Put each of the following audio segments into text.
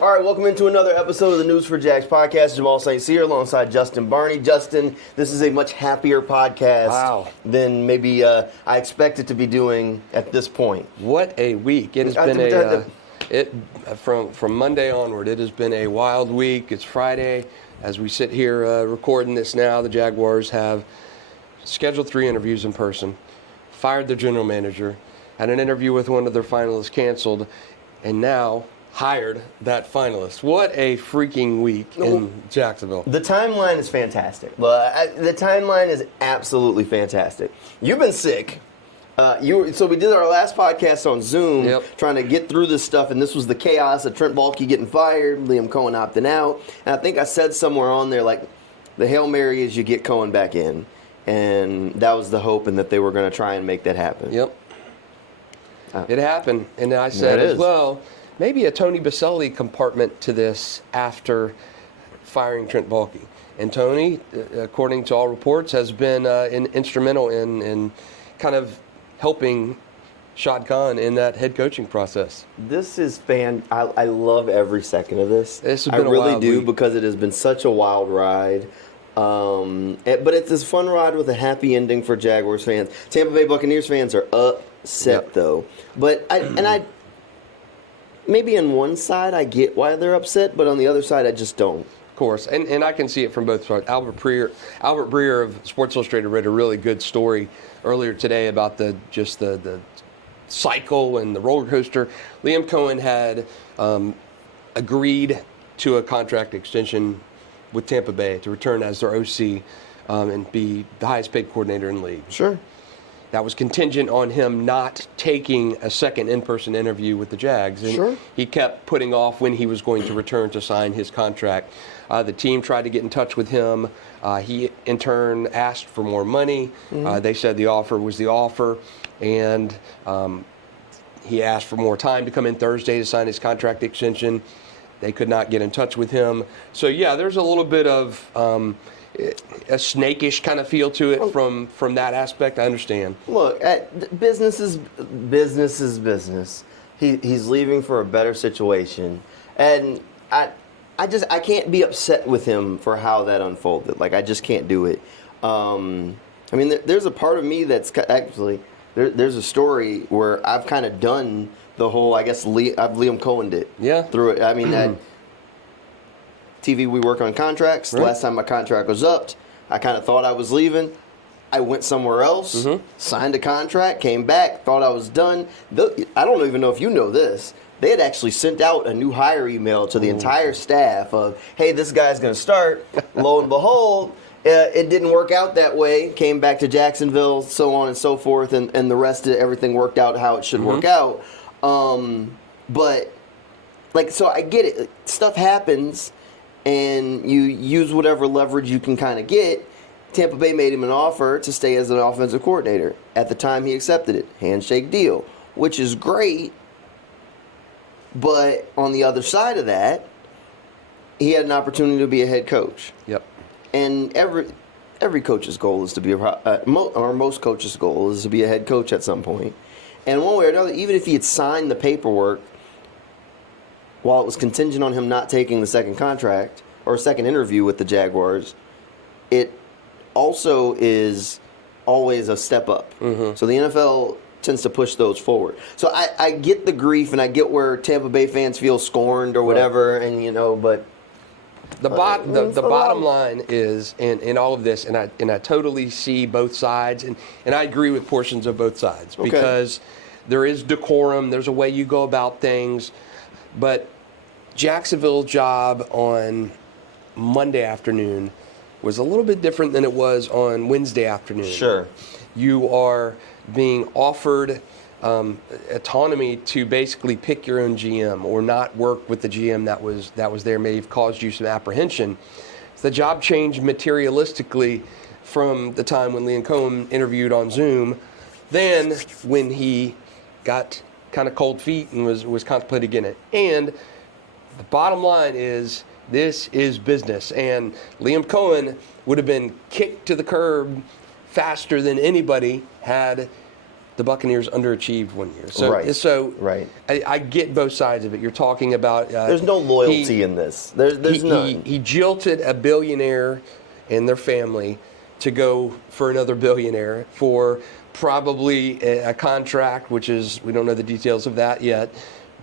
All right, welcome into another episode of the News4JAGs podcast. Jamal St here alongside Justin Barney. Justin, this is a much happier podcast than maybe I expect it to be doing at this point. What a week. It has been from Monday onward, it has been a wild week. It's Friday. As we sit here recording this now, the Jaguars have scheduled 3 interviews in person, fired their general manager, had an interview with one of their finalists canceled, and now hired that finalist. What a freaking week in Jacksonville. The timeline is fantastic. The timeline is absolutely fantastic. You've been sick. So we did our last podcast on Zoom, trying to get through this stuff, and this was the chaos of Trent Baalke getting fired, Liam Coen opting out, and I think I said somewhere on there, like, the Hail Mary is you get Coen back in, and that was the hope, and that they were going to try and make that happen. It happened, and I said as well, maybe a Tony Baselli compartment to this after firing Trent Baalke. And Tony, according to all reports, has been instrumental in kind of helping Shad Khan in that head coaching process. This is I love every second of this. I really do, because it has been such a wild ride. But it's this fun ride with a happy ending for Jaguars fans. Tampa Bay Buccaneers fans are upset though. But I maybe on one side I get why they're upset, but on the other side I just don't. Of course, and I can see it from both sides. Albert Breer of Sports Illustrated read a really good story earlier today about the cycle and the roller coaster. Liam Coen had agreed to a contract extension with Tampa Bay to return as their OC and be the highest paid coordinator in the league. Sure. That was contingent on him not taking a second in-person interview with the Jags. And he kept putting off when he was going to return to sign his contract. The team tried to get in touch with him. He, in turn, asked for more money. They said the offer was the offer. And he asked for more time to come in Thursday to sign his contract extension. They could not get in touch with him. So, yeah, there's a little bit of a snakish kind of feel to it from that aspect. I understand. Look, business is business. He's leaving for a better situation, and I can't be upset with him for how that unfolded. Like, I just can't do it. I mean, there's a part of me that's actually there's a story where I've kind of done the whole, I guess, I've Liam Coen'd it. Yeah. Through it. I mean, TV, we work on contracts. Right. Last time my contract was up, I kind of thought I was leaving. I went somewhere else, signed a contract, came back, thought I was done. I don't even know if you know this. They had actually sent out a new hire email to the entire staff of, hey, this guy's going to start. Lo and behold, it didn't work out that way. Came back to Jacksonville, so on and so forth, and the rest of everything worked out how it should work out. But, like, so I get it. Stuff happens, and you use whatever leverage you can kind of get. Tampa Bay made him an offer to stay as an offensive coordinator. At the time, he accepted it. Handshake deal, which is great. But on the other side of that, he had an opportunity to be a head coach. Yep. And every coach's goal is to be most coaches' goal is to be a head coach at some point. And one way or another, even if he had signed the paperwork while it was contingent on him not taking the second contract or second interview with the Jaguars, it also is always a step up. So the NFL tends to push those forward. So I get the grief, and I get where Tampa Bay fans feel scorned or whatever, and but the bottom line is in all of this, and I totally see both sides, and I agree with portions of both sides because there is decorum, there's a way you go about things, but Jacksonville's job on Monday afternoon was a little bit different than it was on Wednesday afternoon. Sure. You are being offered autonomy to basically pick your own GM or not work with the GM that was there, may have caused you some apprehension. The job changed materialistically from the time when Liam Coen interviewed on Zoom, then when he got kind of cold feet and was contemplating getting it. And the bottom line is this is business, and Liam Coen would have been kicked to the curb faster than anybody had the Buccaneers underachieved one year. So, Right. I get both sides of it. You're talking about there's no loyalty in this. There's none. He jilted a billionaire and their family to go for another billionaire for probably a contract, which is, we don't know the details of that yet,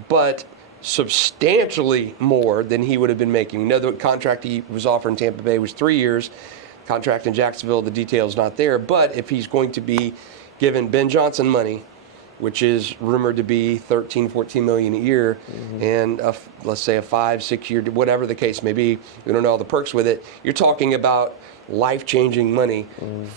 but substantially more than he would have been making. We know the contract he was offered in Tampa Bay was 3 years. Contract in Jacksonville, the detail's not there. But if he's going to be given Ben Johnson money, which is rumored to be $13-14 million a year, and let's say a 5-6 year, whatever the case may be, we don't know all the perks with it, you're talking about life-changing money,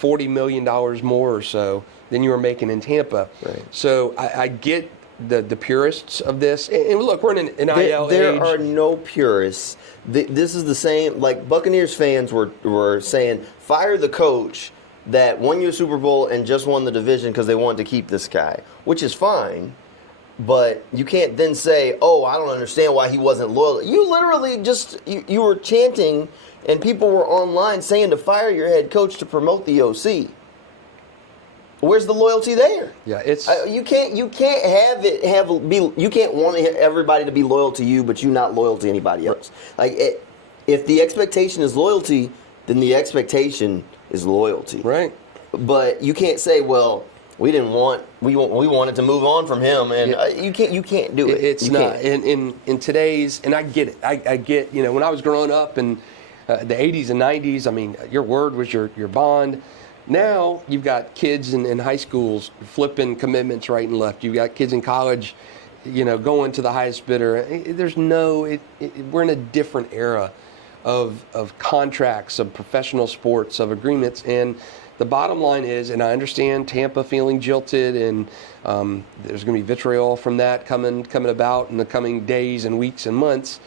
$40 million more or so than you were making in Tampa. Right. So I get the purists of this. And look, we're in an NIL age. There are no purists. This is the same, like Buccaneers fans were saying, fire the coach that won your Super Bowl and just won the division because they wanted to keep this guy, which is fine. But you can't then say, oh, I don't understand why he wasn't loyal. You literally just, you were chanting, and people were online saying to fire your head coach to promote the OC. Where's the loyalty there? Yeah, it's you can't you can't want everybody to be loyal to you, but you not loyal to anybody else. If the expectation is loyalty, then the expectation is loyalty. Right. But you can't say, well, we wanted to move on from him, and you can't do it. It's not in today's, and I get it. I get, when I was growing up in the 80s and 90s, I mean, your word was your bond. Now you've got kids in high schools flipping commitments right and left. You've got kids in college, going to the highest bidder. We're in a different era of contracts, of professional sports, of agreements. And the bottom line is, and I understand Tampa feeling jilted, and there's going to be vitriol from that coming about in the coming days and weeks and months.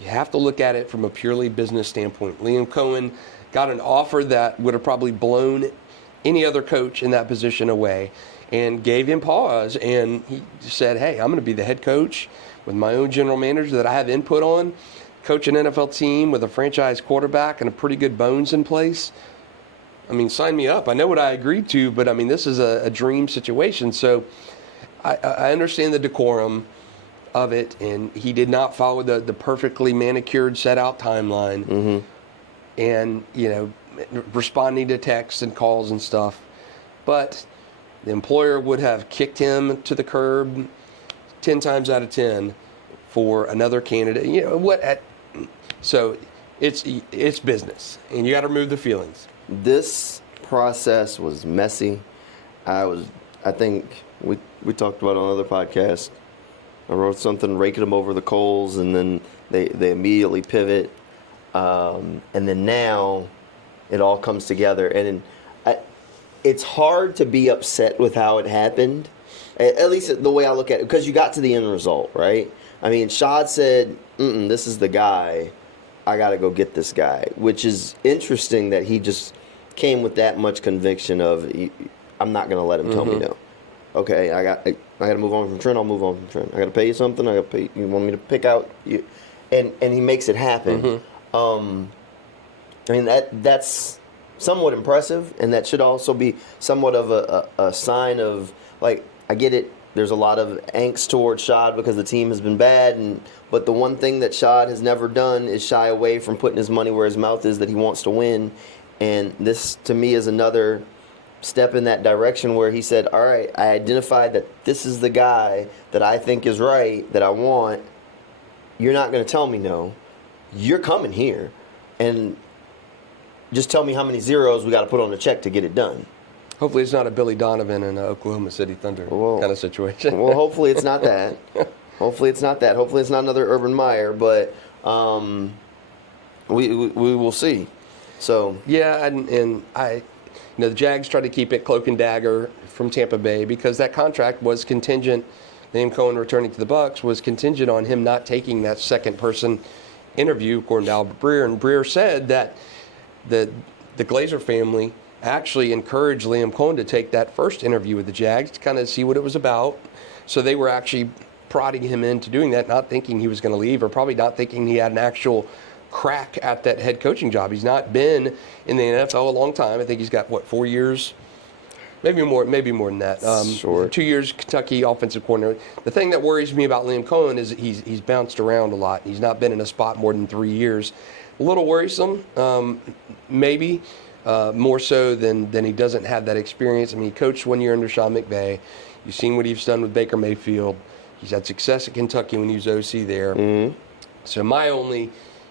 You have to look at it from a purely business standpoint. Liam Coen got an offer that would have probably blown any other coach in that position away, and gave him pause, and he said, hey, I'm going to be the head coach with my own general manager that I have input on, coach an NFL team with a franchise quarterback and a pretty good bones in place. I mean, sign me up. I know what I agreed to, but I mean, this is a dream situation. So I understand the decorum of it, and he did not follow the perfectly manicured set out timeline. And, responding to texts and calls and stuff. But the employer would have kicked him to the curb 10 times out of 10 for another candidate. So it's business, and you got to remove the feelings. This process was messy. I think we talked about it on another podcast. I wrote something raking them over the coals, and then they immediately pivot. And then now it all comes together, and it's hard to be upset with how it happened, at least the way I look at it, because you got to the end result, right? I mean, Shad said, this is the guy, I got to go get this guy, which is interesting that he just came with that much conviction of, I'm not going to let him tell me no. Okay, I got to move on from Trent, I'll move on from Trent. I got to pay you something, you want me to pick out you, and he makes it happen. I mean, that's somewhat impressive, and that should also be somewhat of a sign of, like, I get it, there's a lot of angst towards Shad because the team has been bad, but the one thing that Shad has never done is shy away from putting his money where his mouth is, that he wants to win. And this, to me, is another step in that direction where he said, all right, I identified that this is the guy that I think is right, that I want. You're not going to tell me no. You're coming here, and just tell me how many zeros we got to put on the check to get it done. Hopefully it's not a Billy Donovan and Oklahoma City Thunder kind of situation. Well, hopefully it's not that. Hopefully it's not another Urban Meyer, but we will see. So yeah, and the Jags tried to keep it cloak and dagger from Tampa Bay because that contract was contingent. Liam Coen returning to the Bucs was contingent on him not taking that second person interview, according to Albert Breer. And Breer said that the Glazer family actually encouraged Liam Coen to take that first interview with the Jags to kind of see what it was about. So they were actually prodding him into doing that, not thinking he was going to leave, or probably not thinking he had an actual crack at that head coaching job. He's not been in the NFL a long time. I think he's got, 4 years Maybe more than that. Sure. 2 years Kentucky offensive coordinator. The thing that worries me about Liam Coen is that he's bounced around a lot. He's not been in a spot more than 3 years. A little worrisome, maybe more so than he doesn't have that experience. I mean, he coached 1 year under Sean McVay. You've seen what he's done with Baker Mayfield. He's had success at Kentucky when he was OC there. Mm-hmm. So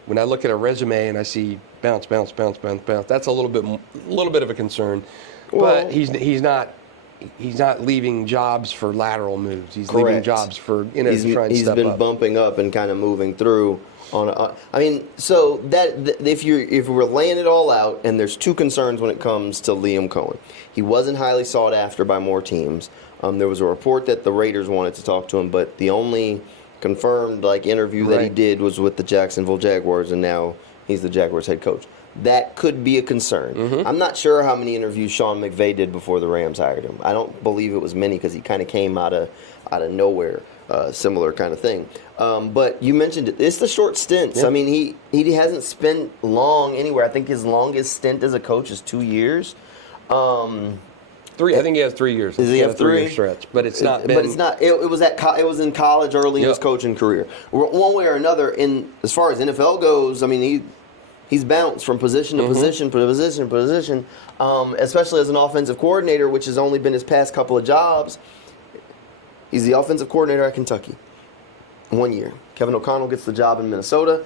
when I look at a resume and I see bounce, that's a little bit of a concern. Well, but he's not leaving jobs for lateral moves. He's correct. leaving jobs for trying to step up. He's been bumping up and kind of moving through. So that if we're laying it all out, and there's two concerns when it comes to Liam Coen. He wasn't highly sought after by more teams. There was a report that the Raiders wanted to talk to him, but the only confirmed interview that he did was with the Jacksonville Jaguars, and now he's the Jaguars head coach. That could be a concern. Mm-hmm. I'm not sure how many interviews Sean McVay did before the Rams hired him. I don't believe it was many because he kind of came out of nowhere, similar kind of thing. But you mentioned it. It's the short stints. Yeah. I mean, he hasn't spent long anywhere. I think his longest stint as a coach is 2 years. Three. I think he has 3 years. Does he have 3 year stretch? But it's not. But it's not. It was in college early in his coaching career. One way or another, as far as NFL goes, I mean he's bounced from position to position, especially as an offensive coordinator, which has only been his past couple of jobs. He's the offensive coordinator at Kentucky. 1 year. Kevin O'Connell gets the job in Minnesota.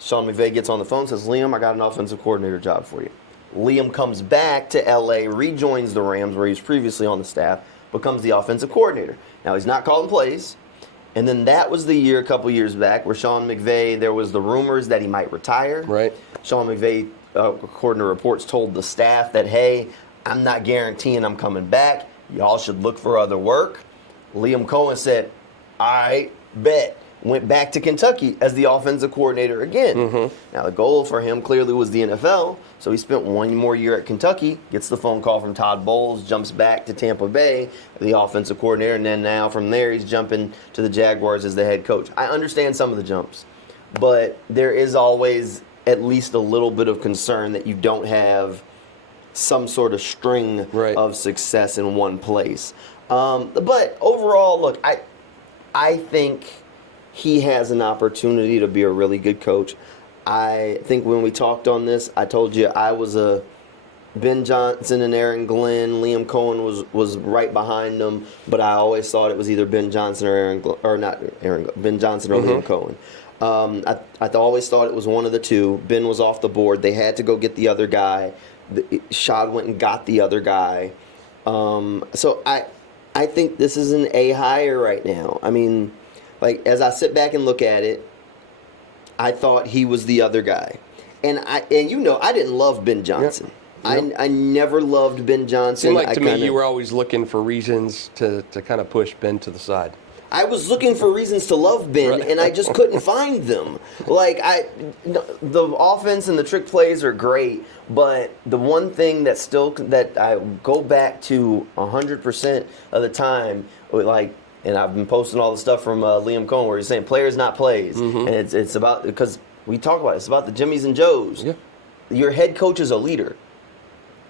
Sean McVay gets on the phone and says, Liam, I got an offensive coordinator job for you. Liam comes back to L.A., rejoins the Rams, where he was previously on the staff, becomes the offensive coordinator. Now, he's not calling plays. And then that was the year, a couple years back, where Sean McVay, there was the rumors that he might retire. Right. Sean McVay, according to reports, told the staff that, hey, I'm not guaranteeing I'm coming back. Y'all should look for other work. Liam Coen said, all right, bet. Went back to Kentucky as the offensive coordinator again. Mm-hmm. Now, the goal for him clearly was the NFL, so he spent 1 more year at Kentucky, gets the phone call from Todd Bowles, jumps back to Tampa Bay, the offensive coordinator, and then now from there he's jumping to the Jaguars as the head coach. I understand some of the jumps, but there is always at least a little bit of concern that you don't have some sort of string of success in one place. But overall, look, I think he has an opportunity to be a really good coach. I think when we talked on this, I told you I was a Ben Johnson and Aaron Glenn. Liam Coen was right behind them, but I always thought it was either Ben Johnson or Ben Johnson or Liam Coen. I always thought it was one of the two. Ben was off the board. They had to go get the other guy. Shad went and got the other guy. So I think this is an A hire right now. I mean, as I sit back and look at it, I thought he was the other guy. And I didn't love Ben Johnson. Yep. I never loved Ben Johnson. Seemed like to me you were always looking for reasons to kind of push Ben to the side. I was looking for reasons to love Ben, and I just couldn't find them. The offense and the trick plays are great, but the one thing that I go back to 100% of the time, and I've been posting all the stuff from Liam Coen where he's saying players, not plays, and it's about, because we talk about it, it's about the Jimmies and Joes. Yeah. Your head coach is a leader.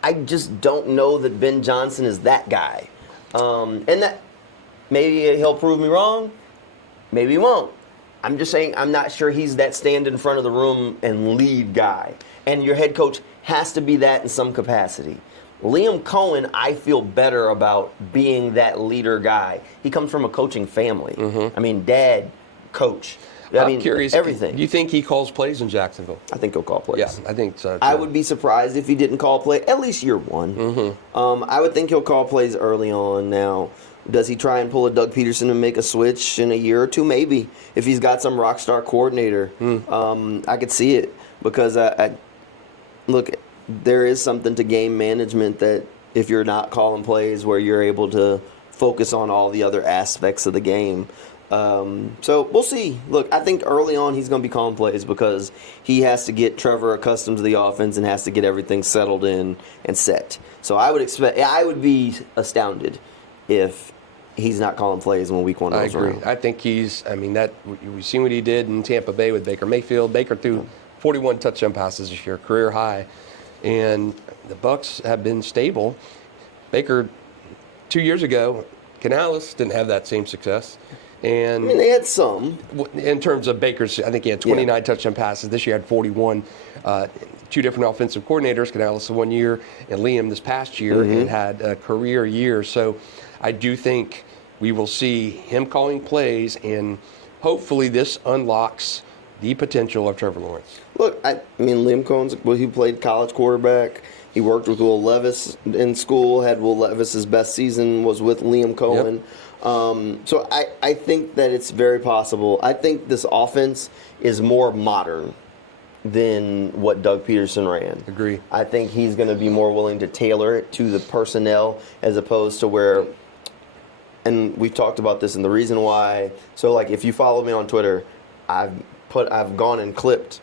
I just don't know that Ben Johnson is that guy, and that. Maybe he'll prove me wrong. Maybe he won't. I'm just saying I'm not sure he's that stand in front of the room and lead guy. And your head coach has to be that in some capacity. Liam Coen, I feel better about being that leader guy. He comes from a coaching family. I mean, dad, coach. I'm curious. Everything. Do you think he calls plays in Jacksonville? I think he'll call plays. Yeah, I think so, too. I would be surprised if he didn't call play, at least year one. I would think he'll call plays early on now. Does he try and pull a Doug Peterson and make a switch in a year or two? Maybe. If he's got some rock star coordinator, I could see it. Because, look, there is something to game management that if you're not calling plays where you're able to focus on all the other aspects of the game. So we'll see. Look, I think early on he's going to be calling plays because he has to get Trevor accustomed to the offense and has to get everything settled in and set. So I would be astounded if he's not calling plays when week one rolls around. I agree. I think we've seen what he did in Tampa Bay with Baker Mayfield. Baker threw 41 touchdown passes this year, career high. And the Bucs have been stable. Baker, 2 years ago, Canales didn't have that same success. And I mean, they had some. In terms of Baker's, I think he had 29 touchdown passes. This year had 41. Two different offensive coordinators, Canales 1 year and Liam this past year, and had a career year. So I do think we will see him calling plays, and hopefully this unlocks the potential of Trevor Lawrence. Look, I mean, Liam Coen's, well, he played college quarterback. He worked with Will Levis in school, had Will Levis's best season was with Liam Coen. Yep. So I think that it's very possible. I think this offense is more modern than what Doug Peterson ran. Agree. I think he's going to be more willing to tailor it to the personnel as opposed to where, and we've talked about this, and the reason why, so like if you follow me on Twitter, I've gone and clipped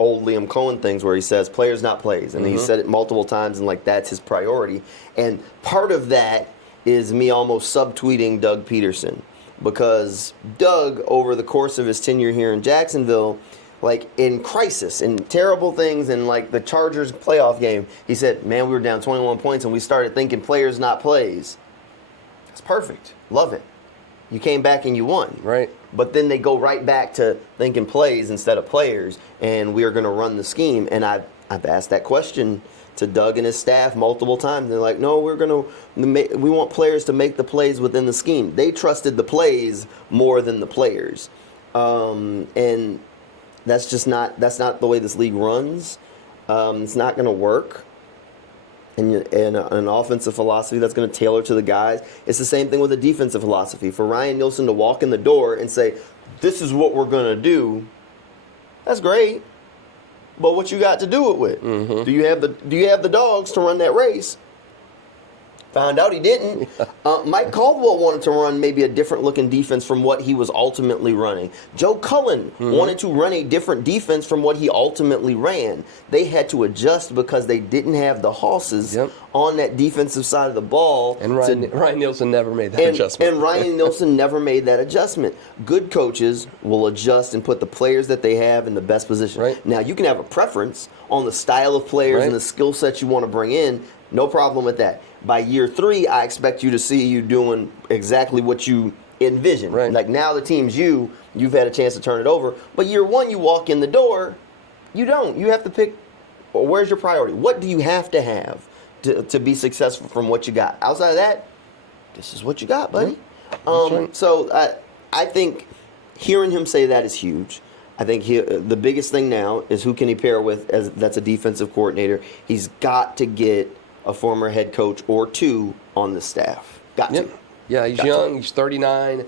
old Liam Coen things where he says players not plays, and he said it multiple times, and like that's his priority. And part of that is me almost subtweeting Doug Peterson, because Doug, over the course of his tenure here in Jacksonville, like in crisis and terrible things, and like the Chargers playoff game, he said, man, we were down 21 points and we started thinking players not plays. It's perfect. Love it. You came back and you won. Right. But then they go right back to thinking plays instead of players, and we are going to run the scheme. And I've asked that question to Doug and his staff multiple times. They're like, no, we want players to make the plays within the scheme. They trusted the plays more than the players. And that's not the way this league runs. It's not going to work. And an offensive philosophy that's going to tailor to the guys. It's the same thing with a defensive philosophy. For Ryan Nielsen to walk in the door and say, this is what we're going to do, that's great. But what you got to do it with? Do you have the dogs to run that race? Found out he didn't. Mike Caldwell wanted to run maybe a different looking defense from what he was ultimately running. Joe Cullen wanted to run a different defense from what he ultimately ran. They had to adjust because they didn't have the horses on that defensive side of the ball. And Ryan Nielsen never made that adjustment. And Ryan Nielsen never made that adjustment. Good coaches will adjust and put the players that they have in the best position. Right. Now, you can have a preference on the style of players and the skill sets you want to bring in. No problem with that. By year 3, I expect you to see you doing exactly what you envision. Right. Like now the team's you've had a chance to turn it over. But year 1, you walk in the door, you don't. You have to pick, well, where's your priority? What do you have to be successful from what you got? Outside of that, this is what you got, buddy. So I think hearing him say that is huge. I think the biggest thing now is who can he pair with that's a defensive coordinator. He's got to get a former head coach or two on the staff. Got to. Yeah, he's young. He's 39.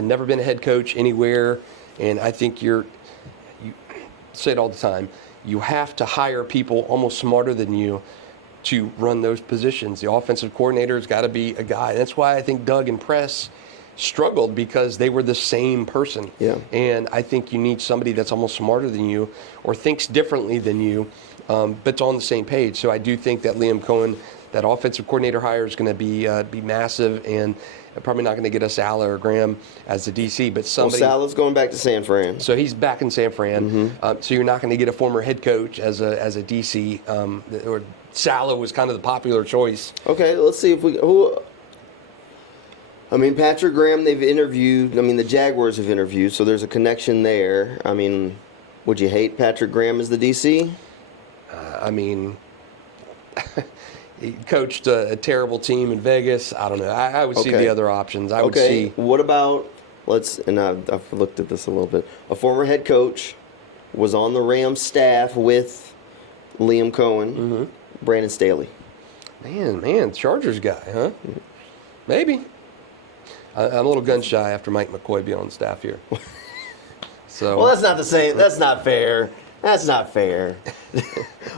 Never been a head coach anywhere. And I think you say it all the time. You have to hire people almost smarter than you to run those positions. The offensive coordinator has got to be a guy. That's why I think Doug and Press struggled, because they were the same person. Yeah. And I think you need somebody that's almost smarter than you or thinks differently than you, but's on the same page. So I do think that Liam Coen, that offensive coordinator hire, is going to be massive, and probably not going to get us Salah or Graham as the DC, but somebody. Well, Salah's going back to San Fran. So he's back in San Fran. So you're not going to get a former head coach as a DC. Or Salah was kind of the popular choice. Okay, let's see if Patrick Graham, they've interviewed. The Jaguars have interviewed, so there's a connection there. Would you hate Patrick Graham as the DC? He coached a terrible team in Vegas. I don't know. I would see the other options. I would see. What about, I've looked at this a little bit. A former head coach was on the Rams staff with Liam Coen, Brandon Staley. Man, Chargers guy, huh? Maybe. I'm a little gun shy after Mike McCoy being on the staff here. So. Well, that's not the same. That's not fair. That's not fair.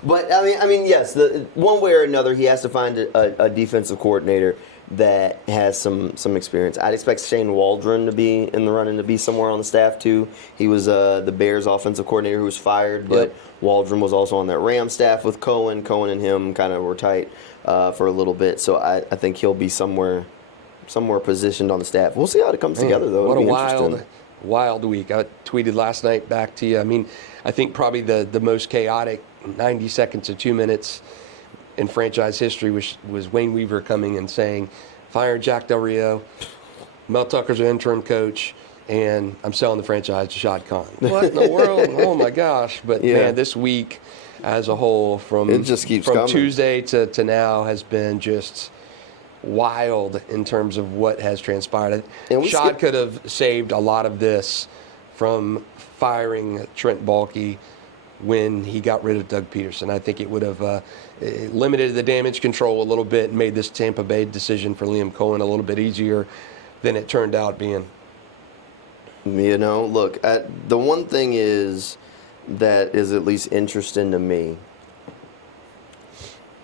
But yes. One way or another, he has to find a defensive coordinator that has some experience. I'd expect Shane Waldron to be in the running to be somewhere on the staff too. He was the Bears offensive coordinator who was fired, but Waldron was also on that Rams staff with Coen. Coen and him kind of were tight for a little bit, so I think he'll be somewhere positioned on the staff. We'll see how it comes together, though. What a wild week. I tweeted last night back to you. I think probably the most chaotic 90 seconds to 2 minutes in franchise history was Wayne Weaver coming and saying, fire Jack Del Rio, Mel Tucker's an interim coach, and I'm selling the franchise to Shad Khan. What in the world? Oh, my gosh. But, man, this week as a whole, from Tuesday to now, has been just wild in terms of what has transpired. Shad could have saved a lot of this from firing Trent Baalke when he got rid of Doug Peterson. I think it would have limited the damage control a little bit and made this Tampa Bay decision for Liam Coen a little bit easier than it turned out being. You know, look, the one thing is that is at least interesting to me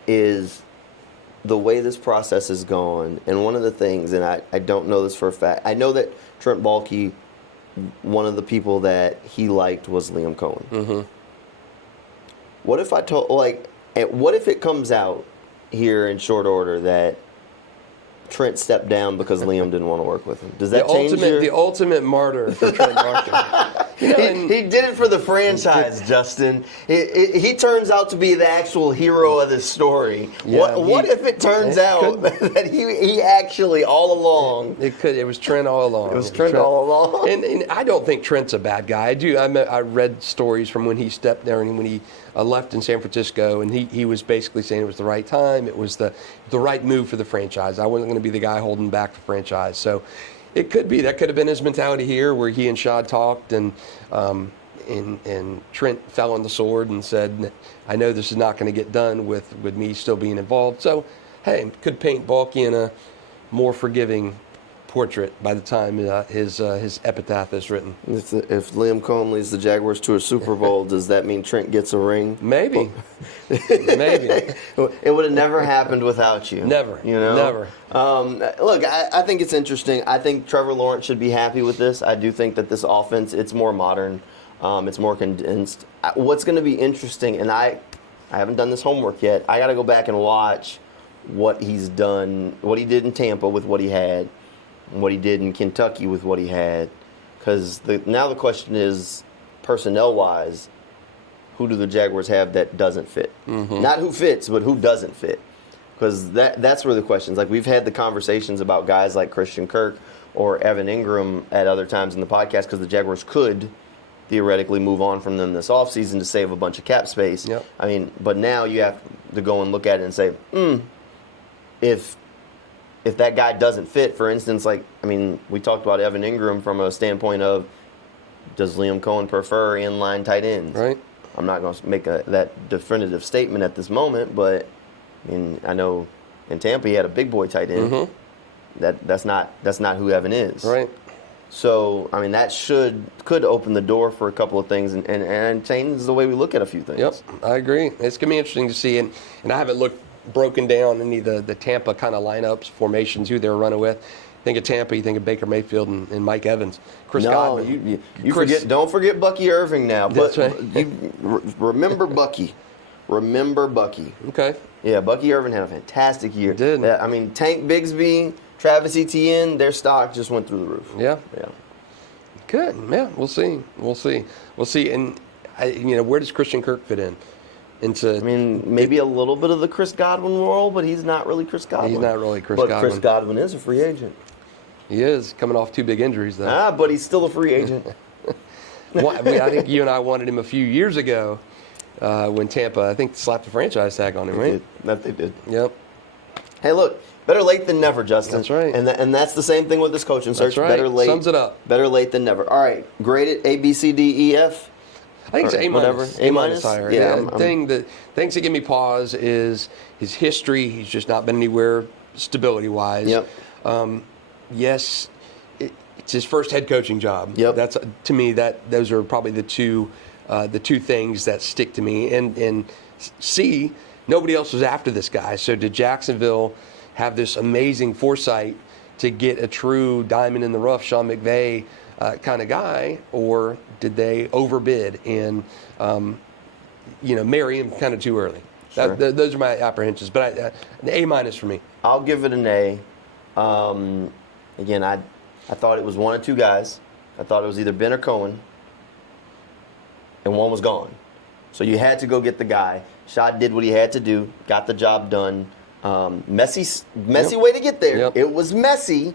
is the way this process has gone. And one of the things, and I don't know this for a fact, I know that Trent Baalke, one of the people that he liked was Liam Coen. Mm-hmm. What if what if it comes out here in short order that Trent stepped down because Liam didn't want to work with him? Does that change the ultimate martyr for Trent Baalke? He did it for the franchise, Justin. He turns out to be the actual hero of this story. Yeah, what if it turns out that he actually all along? It was Trent all along. It was Trent all along. And I don't think Trent's a bad guy. I read stories from when he stepped there and when he left in San Francisco, and he was basically saying it was the right time. It was the right move for the franchise. I wasn't going to be the guy holding back the franchise. So it could be. That could have been his mentality here, where he and Shad talked, and Trent fell on the sword and said, I know this is not going to get done with me still being involved. So, hey, could paint Baalke in a more forgiving portrait by the time his epitaph is written. If Liam Coen leads the Jaguars to a Super Bowl, does that mean Trent gets a ring? Maybe. Maybe. It would have never happened without you. Never. You know? Never. Look, I think it's interesting. I think Trevor Lawrence should be happy with this. I do think that this offense, it's more modern. It's more condensed. What's going to be interesting, and I haven't done this homework yet. I got to go back and watch what he's done, what he did in Tampa with what he had, and what he did in Kentucky with what he had. Because now the question is, personnel-wise, who do the Jaguars have that doesn't fit? Mm-hmm. Not who fits, but who doesn't fit. Because that's where the questions. Like, we've had the conversations about guys like Christian Kirk or Evan Ingram at other times in the podcast, because the Jaguars could theoretically move on from them this offseason to save a bunch of cap space. Yep. I mean, but now you have to go and look at it and say, if that guy doesn't fit, for instance, we talked about Evan Ingram from a standpoint of, does Liam Coen prefer inline tight ends? Right. I'm not going to make that definitive statement at this moment, but I know in Tampa he had a big boy tight end. Mm-hmm. That's not who Evan is. Right. So that could open the door for a couple of things and change the way we look at a few things. Yep, I agree. It's gonna be interesting to see, and I haven't broken down any of the Tampa kind of lineups, formations, who they're running with. Think of Tampa, you think of Baker Mayfield and Mike Evans, Chris Godwin. Don't forget Bucky Irving now. That's right. Remember Bucky. Remember Bucky. Okay. Yeah, Bucky Irving had a fantastic year. He did. Tank Bigsby, Travis Etienne, their stock just went through the roof. Yeah. Good. Yeah, we'll see. And where does Christian Kirk fit in? Maybe a little bit of the Chris Godwin role, but he's not really Chris Godwin. He's not really Chris Godwin. But Chris Godwin is a free agent. He is, coming off 2 big injuries, though. But he's still a free agent. I think you and I wanted him a few years ago when Tampa, I think, slapped the franchise tag on him, right? That they did. Yep. Hey, look, better late than never, Justin. That's right. And that's the same thing with this coaching search. That's right. Better late. Sums it up. Better late than never. All right, grade it A, B, C, D, E, F. I think it's A-. Whatever. A-? Higher. Yeah. Things that give me pause is his history. He's just not been anywhere stability-wise. Yep. Yes, it's his first head coaching job. Yep. That's, to me, those are probably the two things that stick to me. And C, nobody else was after this guy. So did Jacksonville have this amazing foresight to get a true diamond in the rough, Sean McVay kind of guy, or did they overbid and marry him kind of too early? Sure. Those are my apprehensions. But an A- for me. I'll give it an A. Again, I thought it was one of two guys. I thought it was either Ben or Coen, and one was gone. So you had to go get the guy. Shad did what he had to do, got the job done. Messy way to get there. Yep. It was messy,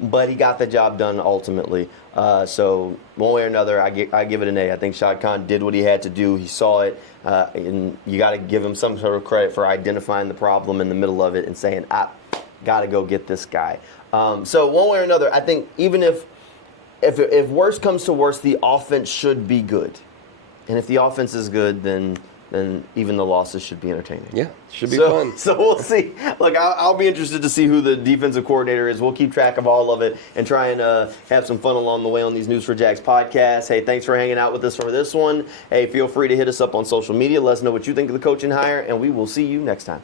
but he got the job done ultimately. So one way or another, I give it an A. I think Shad Khan did what he had to do. He saw it, and you got to give him some sort of credit for identifying the problem in the middle of it and saying, I got to go get this guy. So one way or another, I think even if worse comes to worse, the offense should be good. And if the offense is good, then even the losses should be entertaining. Yeah, should be fun. So we'll see. Look, I'll be interested to see who the defensive coordinator is. We'll keep track of all of it and try and have some fun along the way on these News4JAGs podcasts. Hey, thanks for hanging out with us for this one. Hey, feel free to hit us up on social media. Let us know what you think of the coaching hire, and we will see you next time.